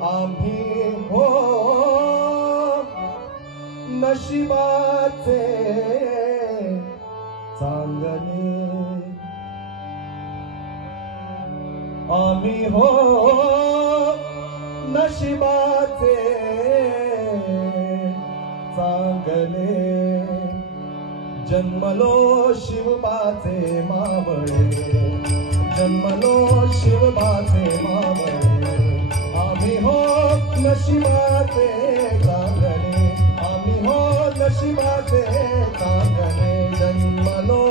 आम्ही हो नशिबाचे चांगले आम्ही हो नशिबाचे चांगले जन्मलो शिवबाचे मावळे जन्मलो शिवबाचे मावळे आम्ही हो नशिबाचे चांगले आम्ही हो नशिबाचे चांगले जन्मलो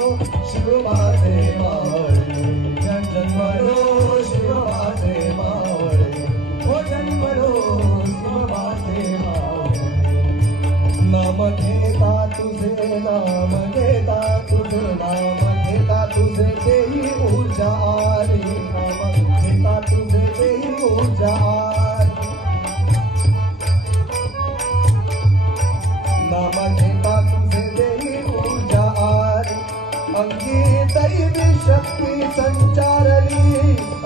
शिवबाचे मावळे जन्मलो शिवबाचे मावळे हो जन्मलो शिवबाचे मावळे नाम घेता तुझे नाम घेता तुझे नाम घेता तुझे देई ऊर्जा आली नाम घेता तुझे देई ऊर्जा आली नाम घेता तुझे देई ऊर्जा आली अंगी दैवी शक्ती संचारली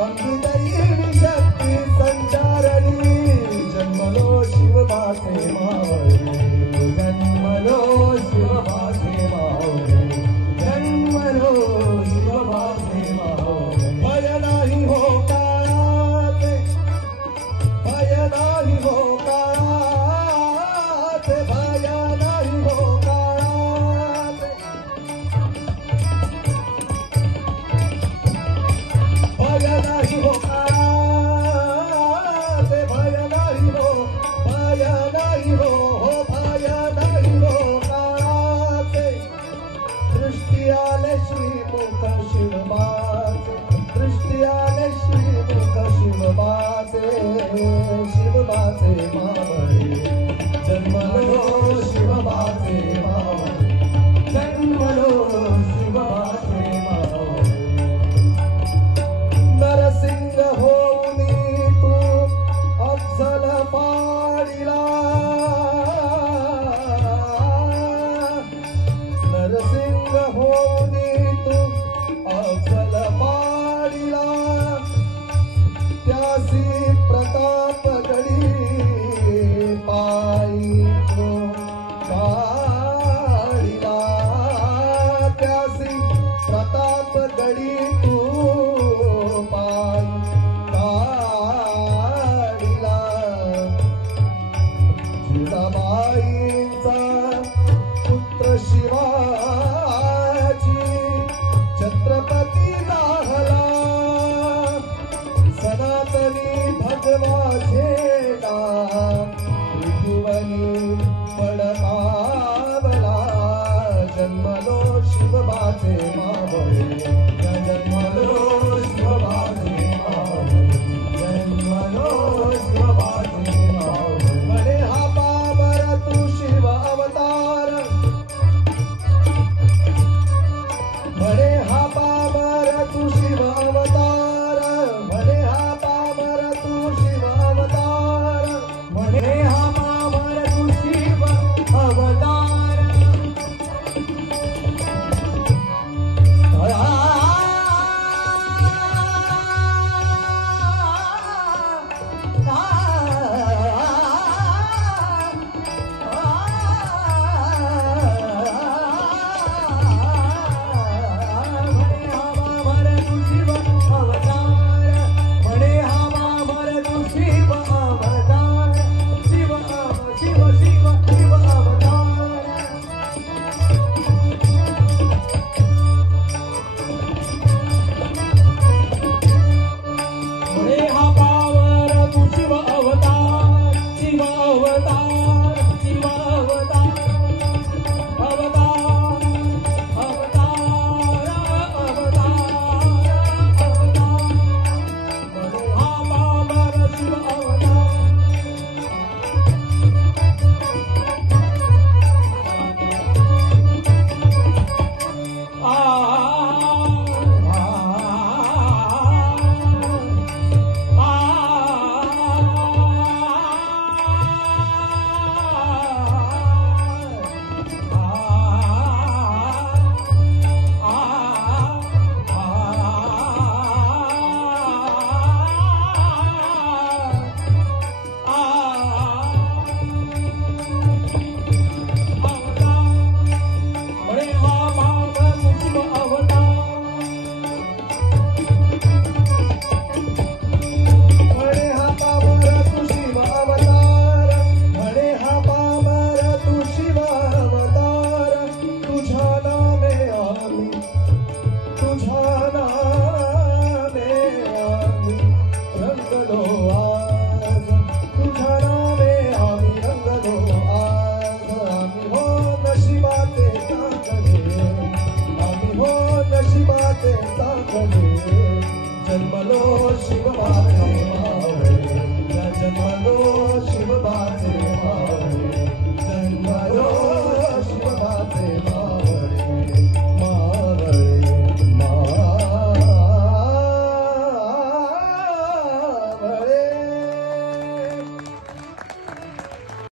अंगी दैवी शक्ती संचारली जन्मलो शिवबाचे मावळे जन्मलो शिवबाचे मावळे जन्मलो शिवबाचे मावळे भय नाही हो काळाचे भय नाही हो काळाचे भय नाही हो काळाचे भय नाही हो काळाचे भय नाही हो भय नाही हो दृष्टी आले श्रीमुख शिवबाचे दृष्टी आले श्रीमुख शिवबाचे शिवबाचे मावळे